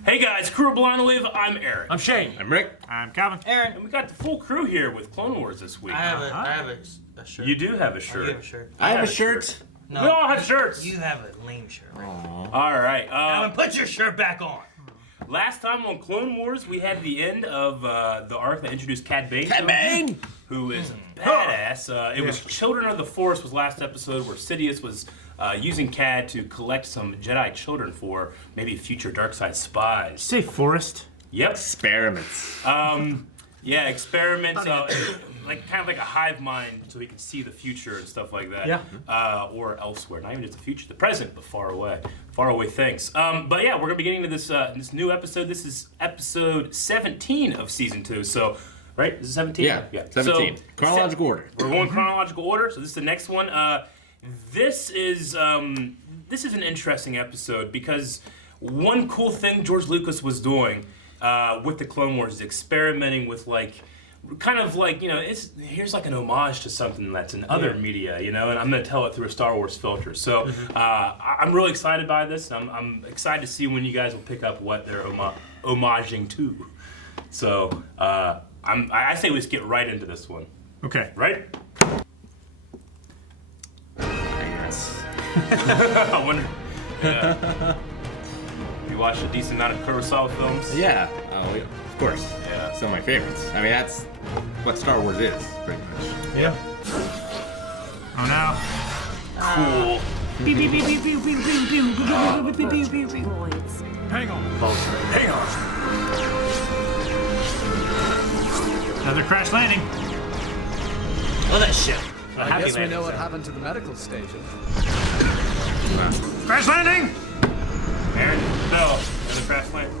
Hey guys, Kuro Live. I'm Aaron. I'm Shane. I'm Rick. I'm Calvin. Aaron. And we got the full crew here with Clone Wars this week. I have a shirt. You do have a shirt. You have a shirt. I have a shirt. No, we all have shirts. You have a lame shirt. Right? All right. Calvin, put your shirt back on. Last time on Clone Wars, we had the end of the arc that introduced Cad Bane. Cad Bane! Who is badass. It was Children of the Force was last episode where Sidious was using Cad to collect some Jedi children for maybe future dark side spies. Say forest. Yep. Experiments. Yeah, experiments. Like kind of like a hive mind, so we can see the future and stuff like that. Yeah. Or elsewhere, not even just the future, the present, but far away things. But yeah, we're gonna be getting into this new episode. This is episode 17 of season 2. So, right? This is 17. Yeah. 17. So, Chronological order. We're going chronological order. So this is the next one. This is an interesting episode because one cool thing George Lucas was doing with the Clone Wars is experimenting with kind of like, here's like an homage to something that's in other media, and I'm going to tell it through a Star Wars filter. So I'm really excited by this. I'm excited to see when you guys will pick up what they're homaging to. So I say we just get right into this one. Okay. Right? Yes. I wonder. Yeah. You watched a decent amount of Kurosawa films? Yeah. Oh, of course. Yeah. Some of my favorites. I mean, that's what Star Wars is, pretty much. Yeah. Oh no. Cool. Hang on. Hang on. Another crash landing. Oh, that shit. I guess we know what happened to the medical station. Crash landing. Aaron, no. Another crash land.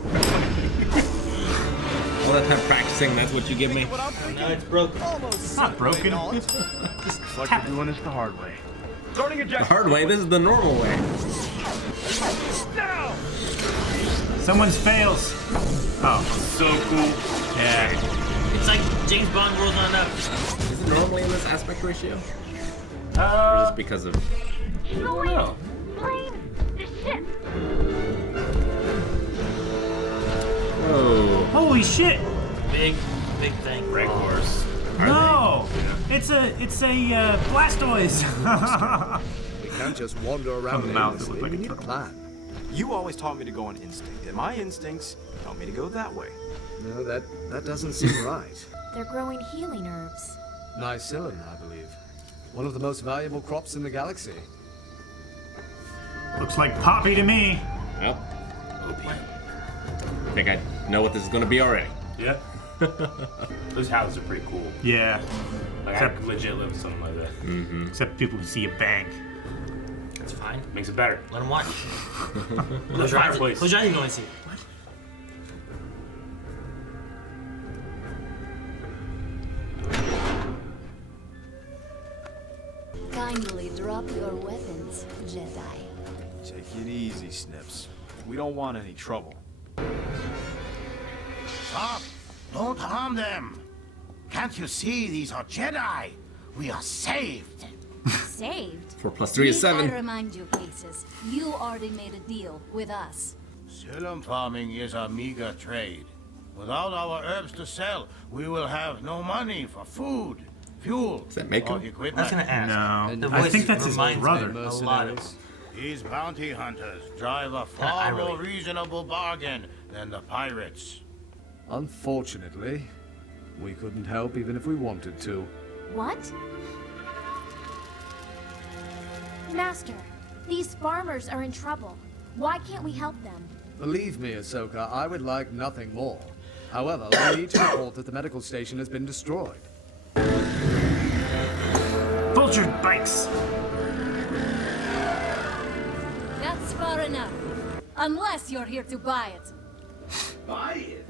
All that time practicing, that's what you give me? No, it's broken. It's not broken. It's like we're doing this the hard way. Starting The ejection. hard way, this is the normal way. Now! Someone's fails. Oh. So cool. Yeah. It's like James Bond World Not Enough. Is it normally in this aspect ratio? Or just because of... I don't know. Blame the ship. Whoa. Holy shit. Big thing. Rank Wars. No. It's a Blastoise. We can't just wander around Some mouth that aimlessly. look like We a need a turtle. plan. You always taught me to go on instinct, and my instincts tell me to go that way. No, that doesn't seem right. They're growing healing herbs. Nycilin, I believe. One of the most valuable crops in the galaxy. Looks like Poppy to me. Well, I think I know what this is going to be already. Yeah. Those houses are pretty cool. Yeah. Like, I could legit live in something like that. Mm-hmm. Except people can see a bank. That's fine. Makes it better. Let him watch. The fireplace. Close your eyes and go and see. What? Kindly drop your weapons, Jedi. Take it easy, Snips. We don't want any trouble. Stop! Don't harm them! Can't you see these are Jedi? We are saved! Saved? 4 + 3 is 7. I remind you, Cases, you already made a deal with us. Silum farming is a meager trade. Without our herbs to sell, we will have no money for food, fuel, Does that make or him? I equipment. was gonna ask. No. The I voice think that's his reminds me brother. A lot of. Mercenaries. These bounty hunters drive a I far really- more reasonable bargain than the pirates. Unfortunately, we couldn't help even if we wanted to. What? Master, these farmers are in trouble. Why can't we help them? Believe me, Ahsoka, I would like nothing more. However, we need to report that the medical station has been destroyed. Vulture bikes. That's far enough. Unless you're here to buy it. Buy it?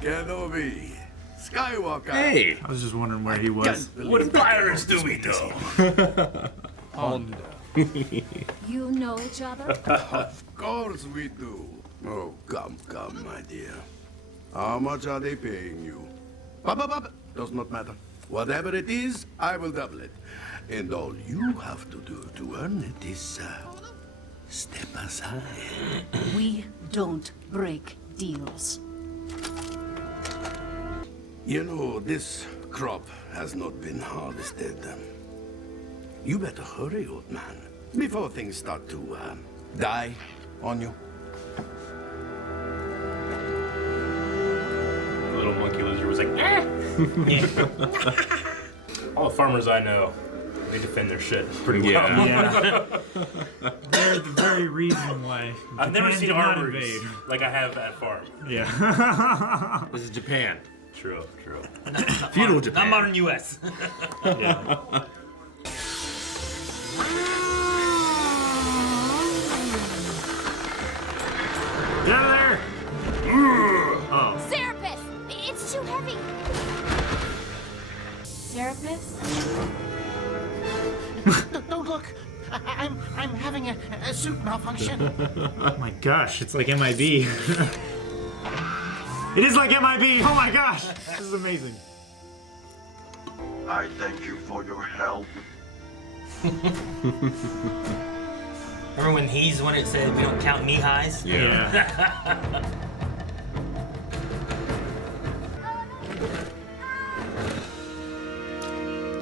Kenobi, Skywalker. Hey! I was just wondering where he was. What pirates do we know? Honda. You know each other? Of course we do. Oh, come, my dear. How much are they paying you? Does not matter. Whatever it is, I will double it. And all you have to do to earn it is Step aside. We don't break deals. You know, this crop has not been harvested. You better hurry, old man, before things start to die on you. The little monkey lizard was like, eh. All the farmers I know, they defend their shit pretty well. Yeah. They're the very reason why I've never Japan seen did not armors invade. like I have at farm. Yeah. This is Japan. True. Feudal Japan. Not modern U.S. Yeah. Get out of there! Oh. Serapis! It's too heavy! Serapis? Don't look. I'm having a suit malfunction. Oh my gosh, it's like MIB. It is like MIB! Oh my gosh! This is amazing. I thank you for your help. Remember when he's the one that said we don't count knee highs? Yeah.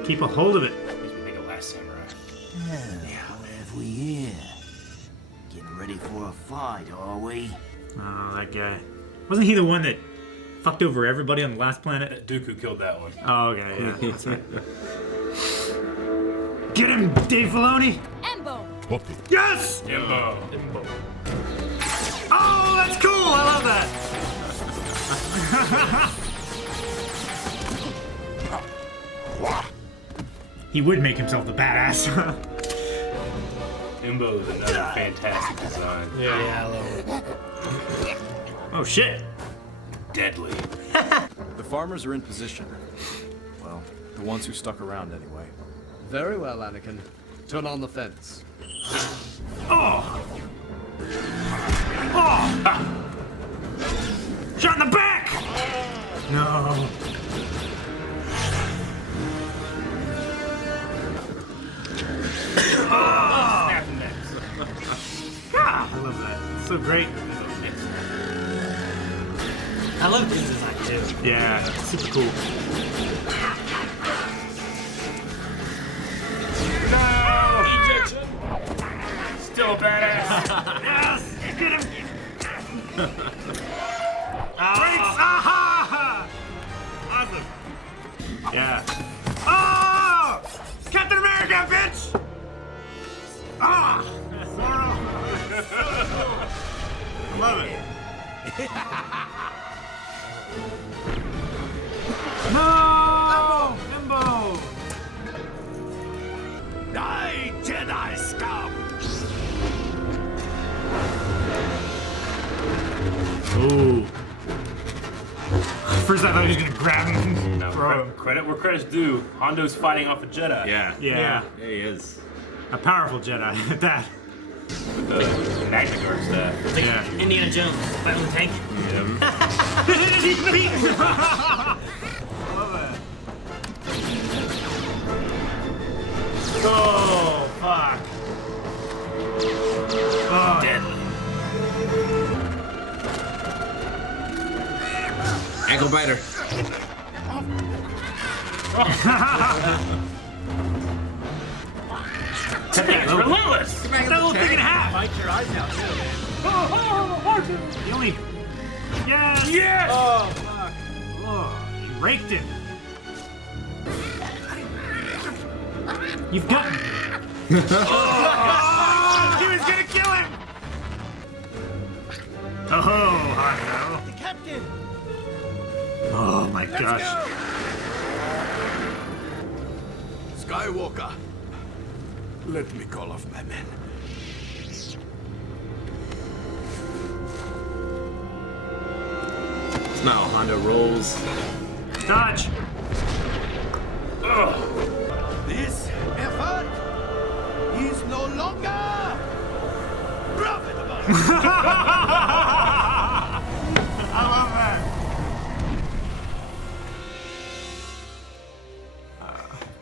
Keep a hold of it. Makes me think of Last Samurai. What have we here? Getting ready for a fight, are we? Oh, that guy. Wasn't he the one that fucked over everybody on the last planet? Dooku killed that one. Oh, okay, yeah. That's right. Get him, Dave Filoni! Embo! Yes! Imbo. Oh, that's cool! I love that! He would make himself the badass. Imbo is another fantastic design. Yeah, I love it. Oh, shit. Deadly. The farmers are in position. Well, the ones who stuck around anyway. Very well, Anakin. Turn on the fence. Oh! Oh! Ah. Shot in the back! No. Oh! Snap necks. God, I love that. It's so great. I love this design too. Yeah, super cool. No! Still a badass. Yes! Get him! Brakes! Aha! Awesome. Yeah. Oh! Captain America, bitch! Ah! I love it. No! Limbo! Die, Jedi scum! Ooh. First I thought he was gonna grab him and No, throw him. credit where credit's due. Hondo's fighting off a Jedi. Yeah. Yeah. Yeah, he is. A powerful Jedi at that. With the Magna Guard staff. Yeah. Indiana Jones fighting with a tank. He's beaten! I love that. Oh, fuck. Oh, Deadly. Ankle biter. That thing's relentless. that little thing in half. Bite your eyes out, too. The only... Yes! Yes! Oh, fuck. Oh, you raked him. You've got me. Oh, he was gonna kill him! Oh, Hondo. The captain! Oh my gosh. Skywalker, let me call off my men. Now Honda rolls. Dodge! This effort is no longer profitable. I love that.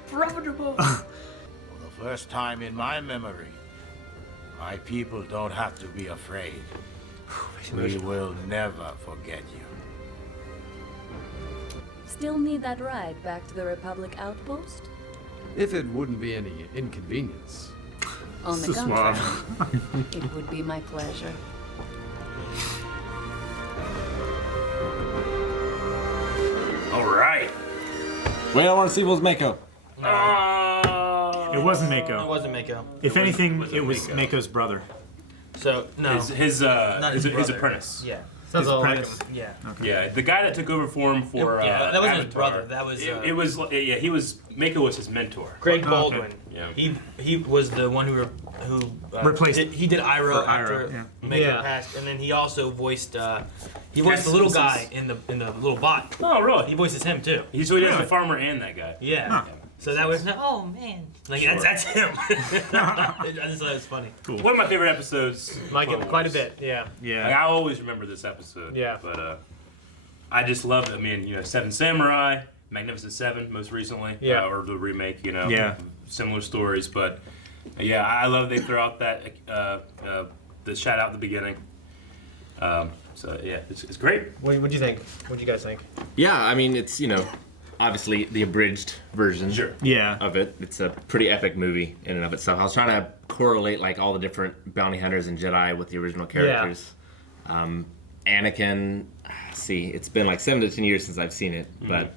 For the first time in my memory, My people don't have to be afraid. We will never forget you. Still need that ride back to the Republic outpost? If it wouldn't be any inconvenience. On the contrary, it would be my pleasure. All right. Wait, I want to see what's Mako. It wasn't Mako. It wasn't Mako. If anything, it was Mako's brother. So no, His apprentice. Yeah. His apprentice. Yeah. Okay. Yeah, the guy that took over for him for yeah, that wasn't his Avatar, brother. That was it was he was Mako was his mentor. Greg Oh, Baldwin. Yeah. He was the one who Replaced. He did Iroh For Iroh, after yeah. Mako passed, and then he also voiced the little guy in the little bot. Oh, really? He voices him too. He does the farmer and that guy. Yeah. Huh. So that was oh man, like that's him. I just thought it was funny. Cool. One of my favorite episodes. Like Clone it quite a Wars. bit, yeah. Yeah. Like, I always remember this episode. Yeah. But I just love it. I mean, Seven Samurai, Magnificent Seven, most recently. Yeah. Or the remake. Yeah. Similar stories, but yeah, I love they throw out that the shout out at the beginning. So yeah, it's great. What'd you think? What'd you guys think? Yeah, I mean, it's, obviously the abridged version Yeah. of it. It's a pretty epic movie in and of itself. I was trying to correlate like all the different bounty hunters and Jedi with the original characters. Anakin, see, it's been like 7 to 10 years since I've seen it, but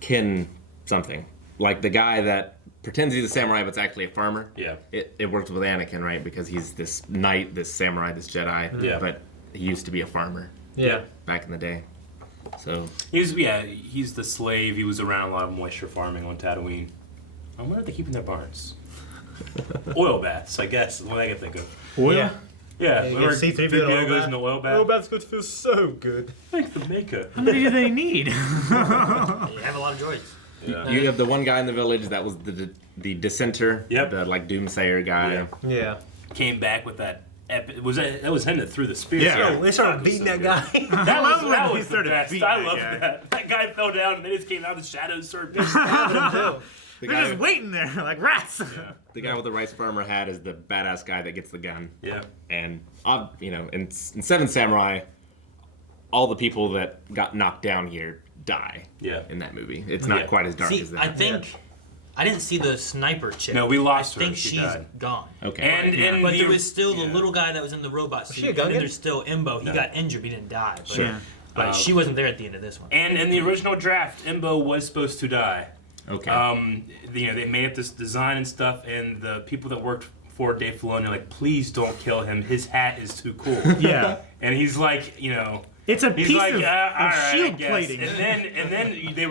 Kin something. Like the guy that pretends he's a samurai but's actually a farmer. Yeah. It works with Anakin, right? Because he's this knight, this samurai, this Jedi. Yeah. But he used to be a farmer. Yeah. Back in the day. So He's the slave. He was around a lot of moisture farming on Tatooine. I wonder if they're keeping their barns. Oil baths, I guess, is what I can think of. Oil? Yeah. Yeah, you remember get C-3PO C-3PO in an oil goes bath? in the oil bath? Oil bath's going to feel so good. Thank the maker. How many do they need? You have a lot of droids. Yeah. you have the one guy in the village that was the dissenter, Yep. the like doomsayer guy. Yeah. Came back with that epic. That was him that threw the spear. Yeah. Yo, they started beating that guy. That was, when that he was the started best. beating I that love guy. that. That guy fell down and they just came out of the shadows, started The They're guy, just waiting there like rats. the guy with the rice farmer hat is the badass guy that gets the gun. Yeah. And in Seven Samurai, all the people that got knocked down here die. Yeah. In that movie, it's not quite as dark See, as that. I think I didn't see the sniper chick. No, we lost her. I think She she's died. gone. Okay. And But the- there was still the yeah. little guy that was in the robot suit. she a And then Gungan? there's still Imbo. He No. got injured, but he didn't die. But, Yeah. but she wasn't there at the end of this one. And in the original draft, Imbo was supposed to die. Okay. They made up this design and stuff, and the people that worked for Dave Filoni are like, please don't kill him. His hat is too cool. Yeah. And he's like, It's a he's piece like, of, all right, I shield guess." plating. And then they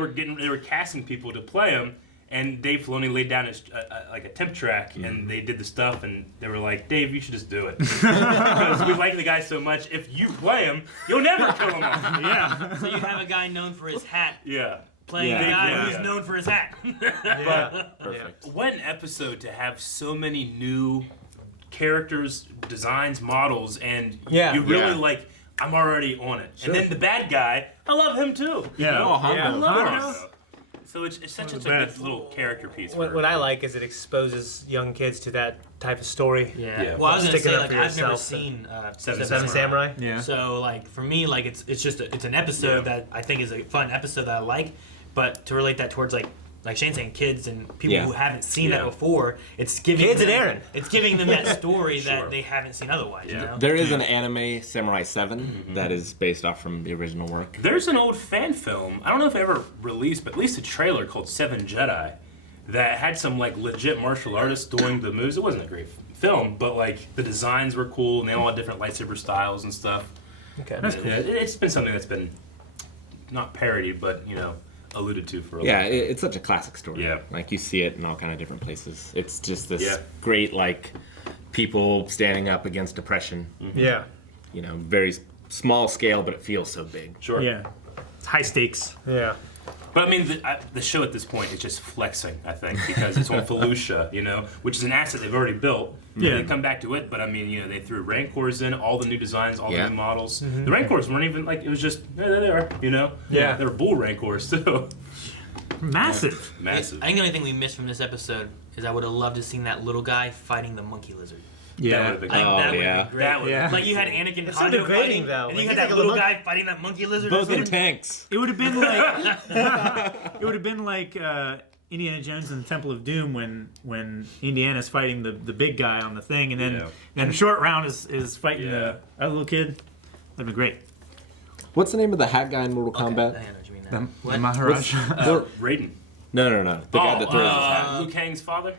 were casting people to play him, and Dave Filoni laid down like a temp track, and they did the stuff, and they were like, Dave, you should just do it because we like the guy so much. If you play him, you'll never kill him. Yeah. So you have a guy known for his hat Yeah. playing a guy Yeah. who's known for his hat. Perfect. What an episode to have so many new characters, designs, models, and Yeah. you really Yeah. like. I'm already on it. Sure. And then the bad guy, I love him too. Yeah. Oh, Hondo. I love Hondo. him. So it's such a the good best. little character piece. What, for what I like is it exposes young kids to that type of story. Yeah. Well, I was gonna Sticking say up like for I've never yourself. seen Seven Samurai. Yeah. So like for me, like it's an episode that I think is a fun episode that I like, but to relate that towards like Shane's saying, kids and people Yeah. who haven't seen Yeah. that before, it's giving Kids them, and Aaron. It's giving them that story Sure. that they haven't seen otherwise. You Yeah. know? There is an anime, Samurai 7, that is based off from the original work. There's an old fan film. I don't know if it ever released, but at least a trailer called Seven Jedi that had some like legit martial artists doing the moves. It wasn't a great film, but like the designs were cool and they all had different lightsaber styles and stuff. Okay. That's cool. It's been something that's been not parodied, but alluded to for a Yeah, while. it's such a classic story. Yeah. Like you see it in all kind of different places. It's just this Yeah. great like people standing up against oppression. Yeah. Very small scale, but it feels so big. Sure. Yeah. It's high stakes. Yeah. But I mean, the show at this point is just flexing, I think, because it's on Felucia, which is an asset they've already built. Yeah. They come back to it, but I mean, they threw Rancors in, all the new designs, all Yeah. the new models. The Rancors weren't even like, it was just, there they are, Yeah. They were bull Rancors, too. Massive. Massive. I think the only thing we missed from this episode is I would have loved to seen that little guy fighting the monkey lizard. Yeah. I think that would have been great. That would Like you had Anakin and It's so Hondo debating, fighting, though. and Like, you had he's that like a little monkey. guy fighting that monkey lizard. Both or in something. tanks. It would have been like Indiana Jones and the Temple of Doom when Indiana's fighting the big guy on the thing, and then the short round is fighting the other little kid. That'd be great. What's the name of the hat guy in Mortal Kombat? I know what you mean now. The Maharaj. Raiden. No. The guy that throws his hat. Liu Kang's father?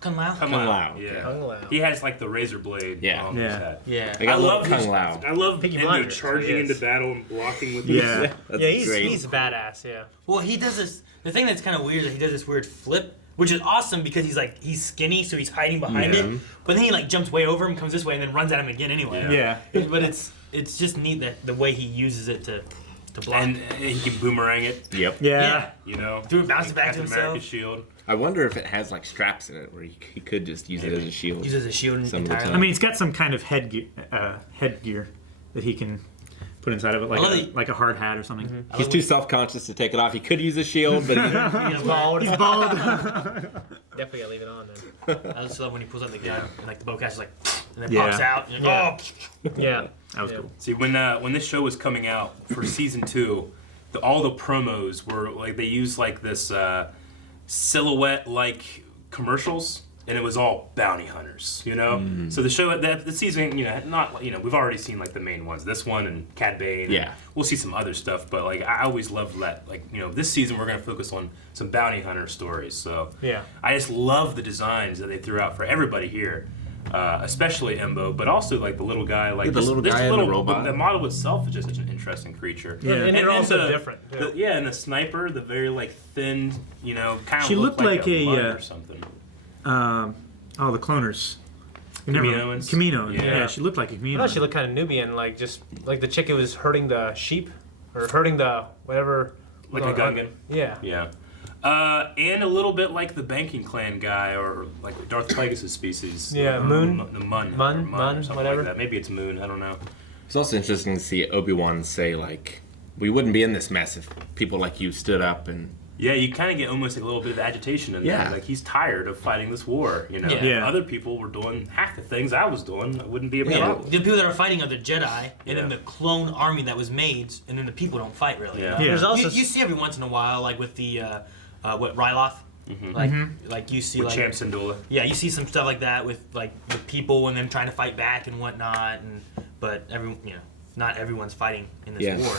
Kung Lao. Kung Lao. Yeah. Kung Lao. He has like the razor blade Yeah. on his head. Yeah. I love Kung Lao. I love Peaky Endo Blinders, charging yes. into battle and blocking with Yeah. That's Yeah, great. he's badass. Yeah. Well, he does this. The thing that's kind of weird is that he does this weird flip, which is awesome because he's skinny, so he's hiding behind it. But then he like jumps way over him, comes this way, and then runs at him again anyway. Yeah. But it's just neat that the way he uses it to block. And he can boomerang it. Yep. Yeah. You know, Threw it, bounced it back to Captain himself. America's shield. I wonder if it has like straps in it where he could just use it as a shield. Use it as a shield Some of the entirely. time. I mean, it's got some kind of headgear that he can put inside of it, like a hard hat or something. He's too self-conscious to take it off. He could use a shield, but He's bald. He's bald. Definitely gotta leave it on then. I just love when he pulls out the gun and like the bowcaster is like, and then Yeah. pops out. And you're like, oh. Yeah. That was cool. See, when this show was coming out for season 2, all the promos were like they used like this silhouette like commercials, and it was all bounty hunters, you know. So the show the season, we've already seen like the main ones, this one and Cad Bane. Yeah. We'll see some other stuff, but like I always loved that. Like this season we're gonna focus on some bounty hunter stories. So Yeah. I just love the designs that they threw out for everybody here. Especially Embo, but also like the little guy, like the little guy and the robot. The model itself is just such an interesting creature. Yeah. And they're also the- different. too. and the sniper, the very like thin, kind of She looked like a, Mutt or something. The cloners. Kaminoans? Kamino. Yeah. Yeah, she looked like a Kamino. I thought she looked kind of Nubian, like just like the chick who was herding the sheep or herding the whatever. Like a Gungan. Yeah. Yeah. And a little bit like the banking clan guy, or like Darth Plagueis' species. Yeah, Moon? The Mun. Mun, or Mun, something whatever. Like that. Maybe it's Moon. I don't know. it's also interesting to see Obi-Wan say like, "We wouldn't be in this mess if people like you stood up and." Yeah, you kind of get almost like a little bit of agitation in Yeah. there. Like he's tired of fighting this war. Yeah. If Yeah. other people were doing half the things I was doing, it wouldn't be a Yeah, problem. the people that are fighting are the Jedi, and then Yeah. the clone army that was made, and then the people don't fight really. Yeah. Yeah. There's also You see every once in a while, like with the Ryloth, like you see With like Champ Syndulla. yeah, you see some stuff like that with like the people and them trying to fight back and whatnot, but not everyone's fighting in this Yeah. war.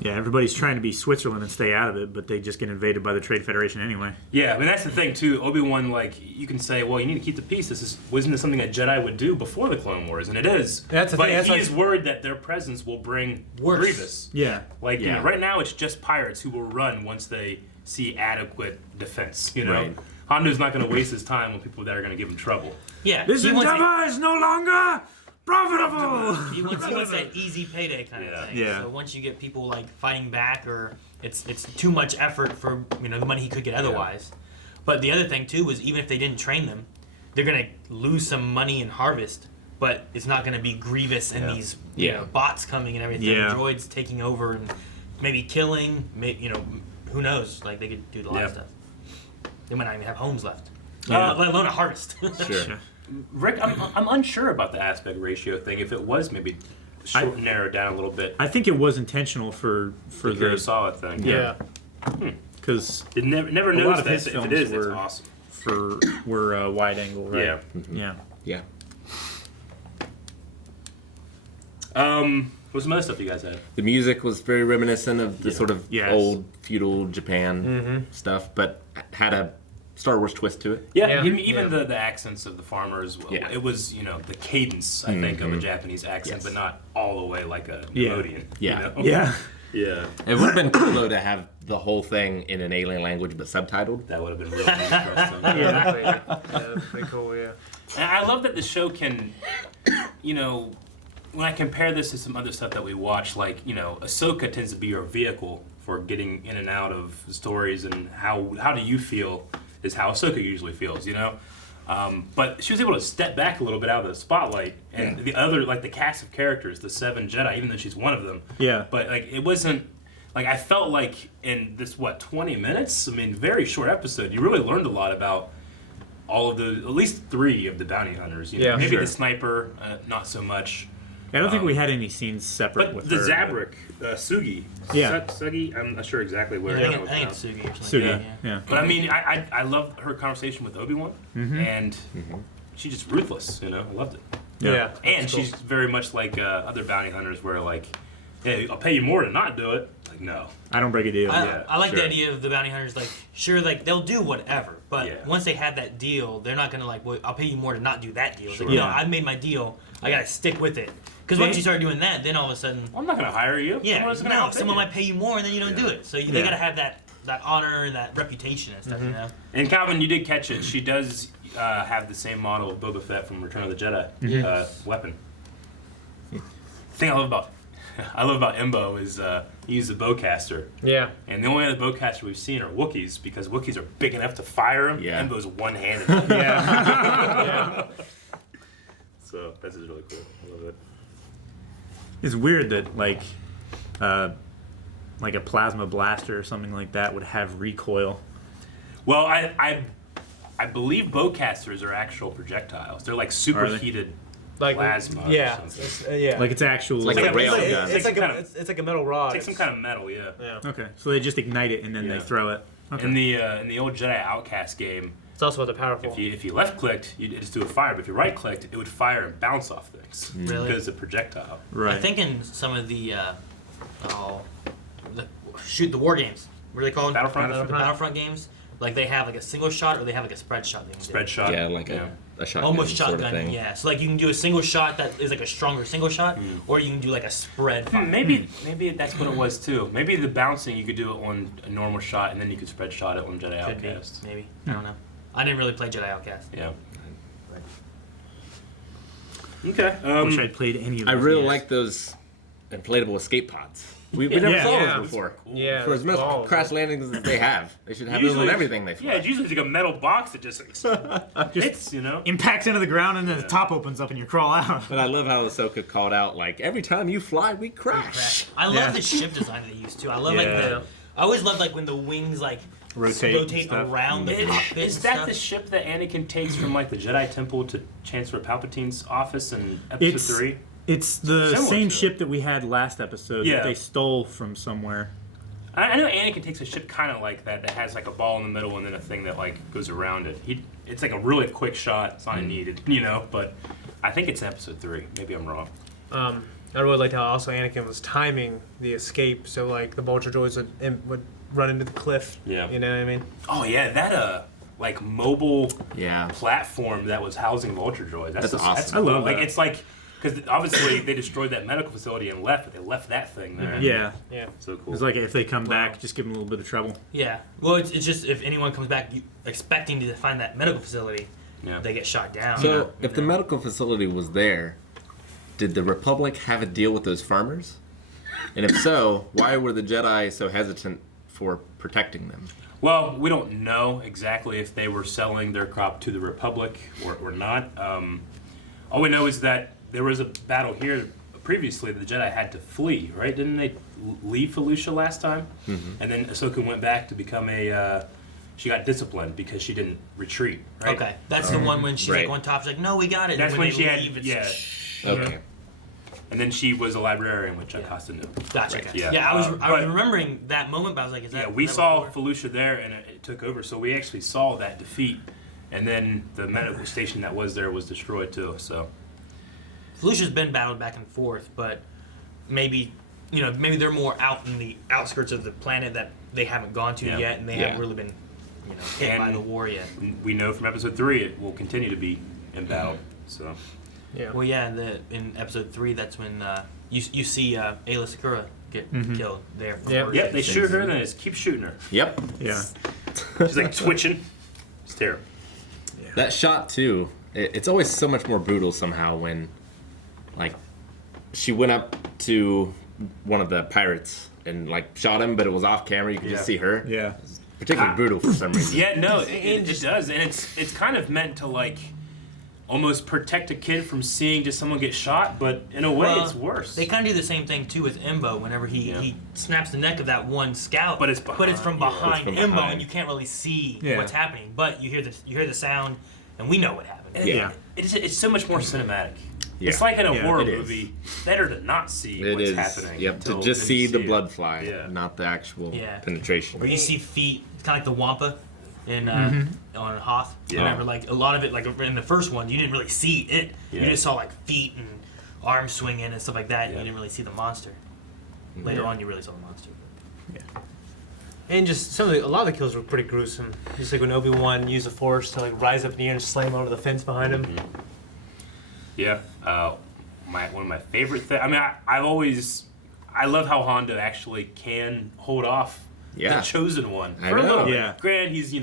Yeah, everybody's trying to be Switzerland and stay out of it, but they just get invaded by the Trade Federation anyway. Yeah, I mean that's the thing too. Obi-Wan, like you can say, well, you need to keep the peace. Wasn't this something that Jedi would do before the Clone Wars? And it is. That's the but thing, that's he's like- worried that their presence will bring Worse. Grievous. Yeah. Like Yeah. right now, it's just pirates who will run once they see adequate defense. Right. Hondo's not going to waste his time with people that are going to give him trouble. Yeah, This he wants, endeavor is no longer profitable! he wants that easy payday kind of thing. Yeah. So once you get people like fighting back, or it's too much effort for the money he could get otherwise. But the other thing too is even if they didn't train them, they're gonna lose some money in harvest. But it's not gonna be Grievous and these bots coming and everything, Yeah. droids taking over and maybe killing. Who knows? Like they could do a lot of Yeah. stuff. They might not even have homes left, Yeah. let alone a harvest. Sure. Rick, I'm unsure about the aspect ratio thing. If it was maybe narrowed down a little bit, I think it was intentional for the the Kurosawa thing. yeah, because It never a lot noticed of his that. If films it is, it's were awesome. were wide angle, right? Yeah. Yeah. Yeah. What's some other stuff you guys had? The music was very reminiscent of the sort of Yes. old feudal Japan stuff, but had a Star Wars twist to it. Yeah, Yeah. even the accents of the farmers. Yeah. It was the cadence I think of a Japanese accent, Yes. but not all the way like a Yeah. Nickelodeon. Yeah. Yeah. Yeah. It would have been cool though to have the whole thing in an alien language but subtitled. That would have been really interesting. Yeah, that's pretty cool. Yeah. And I love that the show can, when I compare this to some other stuff that we watch, like, Ahsoka tends to be your vehicle for getting in and out of stories, and how do you feel is how Ahsoka usually feels, But she was able to step back a little bit out of the spotlight, and the other, like the cast of characters, the 7 Jedi, even though she's one of them. Yeah. But like it wasn't like I felt like in this 20 minutes, I mean, very short episode, you really learned a lot about all of the, at least 3 of the bounty hunters. You know? Yeah, maybe sure. the sniper, not so much. I don't think we had any scenes separate But with the her. Zabrak, Sugi. Yeah. Sugi, I'm not sure exactly where. I think it's Sugi or something. Sugi, yeah. But I mean, I loved her conversation with Obi-Wan, and she's just ruthless. You know, I loved it. Yeah. And she's very much like other bounty hunters, where like, hey, I'll pay you more to not do it. Like, no. I don't break a deal. I like sure. the idea of the bounty hunters, like, sure, like, they'll do whatever, but Yeah. once they have that deal, they're not gonna, like, well, I'll pay you more to not do that deal. It's like, Sure. no, I made my deal, I gotta stick with it. Because once you start doing that, then all of a sudden, I'm not gonna hire you. someone might pay you more and then you don't do it. So they gotta have that honor and that reputation and stuff, you know? And Calvin, you did catch it. She does have the same model of Boba Fett from Return of the Jedi weapon. The thing I love about Embo is he uses a bowcaster. Yeah. And the only other bowcaster we've seen are Wookiees, because Wookiees are big enough to fire him. Yeah. Embo's one-handed. Yeah. So that's just really cool. I love it. It's weird that like a plasma blaster or something like that would have recoil. Well, I believe bowcasters are actual projectiles. They're like superheated Like plasma. yeah, or something. yeah. Like it's actual. It's like a rail it's, gun. it's like kind a, of- it's like a metal rod. It's like some kind of metal, yeah. Yeah. Okay, so they just ignite it and then Yeah. they throw it. Okay. In the old Jedi Outcast game, It's also about the powerful. if you left clicked, you'd just do a fire. But if you right clicked, it would fire and bounce off things Really? because it's a projectile. Right. I think in some of the the war games, what are they called? Battlefront? The Battlefront games, like they have like a single shot or they have like a spread shot. They can do. Spread shot. Yeah, like a shotgun Almost sort of shotgun, thing. yeah. So like you can do a single shot that is like a stronger single shot, or you can do like a spread. fire. Maybe that's what it was too. Maybe the bouncing you could do it on a normal shot, and then you could spread shot it on Jedi Could be, Outcast. maybe. I don't know. I didn't really play Jedi Outcast. Yeah. Okay. Wish I'd played any of. I those really games. like those inflatable escape pods. We never Yeah. saw Yeah. those before. Yeah. For as much balls. crash landings as they have, they should have those on everything they fly. Yeah, it's usually like a metal box that just hits, you know. impacts into the ground and then the top opens up and you crawl out. But I love how Ahsoka called out, like, every time you fly, we crash. I love Yeah. the ship design they use too. I love Yeah. I always love like when the wings like Rotate and stuff. around the cockpit. Is and that stuff. the ship that Anakin takes from like the Jedi Temple to Chancellor Palpatine's office in Episode 3? It's the Similar same to it. ship that we had last episode Yeah. that they stole from somewhere. I know Anakin takes a ship kind of like that has like a ball in the middle and then a thing that like goes around it. It's like a really quick shot. It's not needed, you know. But I think it's Episode 3. Maybe I'm wrong. I really liked how also Anakin was timing the escape, so like the vulture droids would run into the cliff. Yeah. You know what I mean? Oh yeah, that like mobile Yeah. platform that was housing vulture droids. That's awesome. That's I love cool. Like that. it's like because obviously they destroyed that medical facility and left, but they left that thing there. Yeah. Yeah. So cool. It's like if they come back, just give them a little bit of trouble. Yeah. Well, it's just if anyone comes back expecting to find that medical facility, Yeah. they get shot down. So, if the medical facility was there, did the Republic have a deal with those farmers? And if so, why were the Jedi so hesitant for protecting them? Well, we don't know exactly if they were selling their crop to the Republic or not. All we know is that there was a battle here previously that the Jedi had to flee, right? Didn't they leave Felucia last time? Mm-hmm. And then Ahsoka went back to become she got disciplined because she didn't retreat, right? Okay, that's the one when she's Right. like on top. She's like, "No, we got it." That's and when they she had, leave, it's yeah. Okay. And then she was a librarian, which Acosta knew. Gotcha. Right. gotcha. Yeah. Yeah, I was But- remembering that moment, but I was like, "Is that?" Yeah, we that saw before? Felucia there, and it took over. So we actually saw that defeat, and then the medical station that was there was destroyed too. So Felicia's been battled back and forth, but maybe maybe they're more out in the outskirts of the planet that they haven't gone to Yeah. yet, and they Yeah. haven't really been hit by And- the war yet. we know from Episode 3 it will continue to be in battle. So Yeah. Well, yeah, in episode 3, that's when you see Ayla Sakura get killed there. For Yep. her yep, they sins. shoot her and they just keep shooting her. Yep. Yeah. She's like twitching. It's terrible. That shot too. It's always so much more brutal somehow when, like, she went up to one of the pirates and like shot him, but it was off camera. You could just see her. Yeah. Particularly brutal for some reason. Yeah, no, it just does, and it's kind of meant to like almost protect a kid from seeing just someone get shot, but in a way it's worse. They kind of do the same thing too with Imbo whenever he snaps the neck of that one scout, but it's from behind Imbo, and you can't really see what's happening, but you hear the sound, and we know what happened. It's so much more cinematic. Yeah. It's like in a horror movie. Better to not see what's happening. Yep, to just see the blood fly, not the actual penetration. Or you see feet. It's kind of like the Wampa in on Hoth. Remember, like a lot of it, like in the first one, you didn't really see it. You just saw like feet and arms swinging and stuff like that. And you didn't really see the monster. Later on, you really saw the monster. And just a lot of the kills were pretty gruesome. Just like when Obi-Wan used the Force to like rise up in the air and slam over the fence behind him. Yeah. One of my favorite things. I mean, I love how Honda actually can hold off the chosen one for a little bit. Granted, he's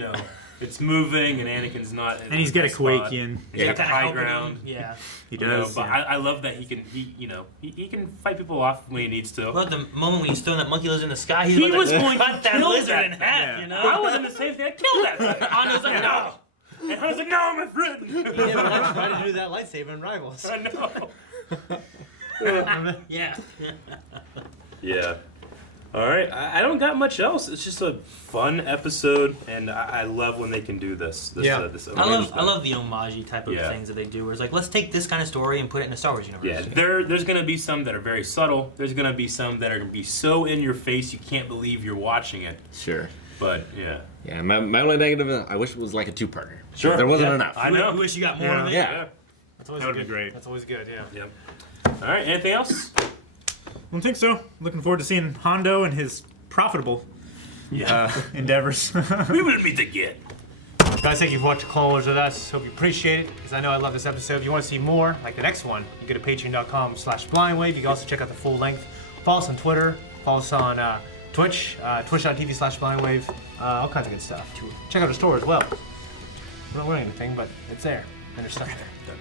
it's moving and Anakin's not. And he's got a Quakian. He's got the high ground. Yeah, he does. But I love that he can fight people off when he needs to. Well, the moment when he's throwing that monkey lizard in the sky, he was going to cut that lizard in half. You know, I was in the same thing. I killed that thing. Honda's like, no. And I was like, no, my friend. He never once tried to do that lightsaber in Rivals. I know. Yeah. Yeah. All right. I don't got much else. It's just a fun episode, and I love when they can do this. I love the homage type of things that they do. Where it's like, let's take this kind of story and put it in the Star Wars universe. Yeah. There's gonna be some that are very subtle. There's gonna be some that are gonna be so in your face you can't believe you're watching it. Sure. But yeah. Yeah. My only negative is I wish it was like a two-parter. Sure. There wasn't enough. I know. You wish you got more of it. Yeah. That's always that would good. be great. That's always good. Yeah. Yep. All right. Anything else? I don't think so. Looking forward to seeing Hondo and his profitable endeavors. We will meet again. Guys, thank you for watching Clone Wars with us. Hope you appreciate it, because I know I love this episode. If you want to see more, like the next one, you go to patreon.com/blindwave. You can also check out the full length. Follow us on Twitter. Follow us on Twitch, twitch.tv/blindwave. All kinds of good stuff. Check out our store as well. We're not wearing anything, but it's there. And there's stuff there.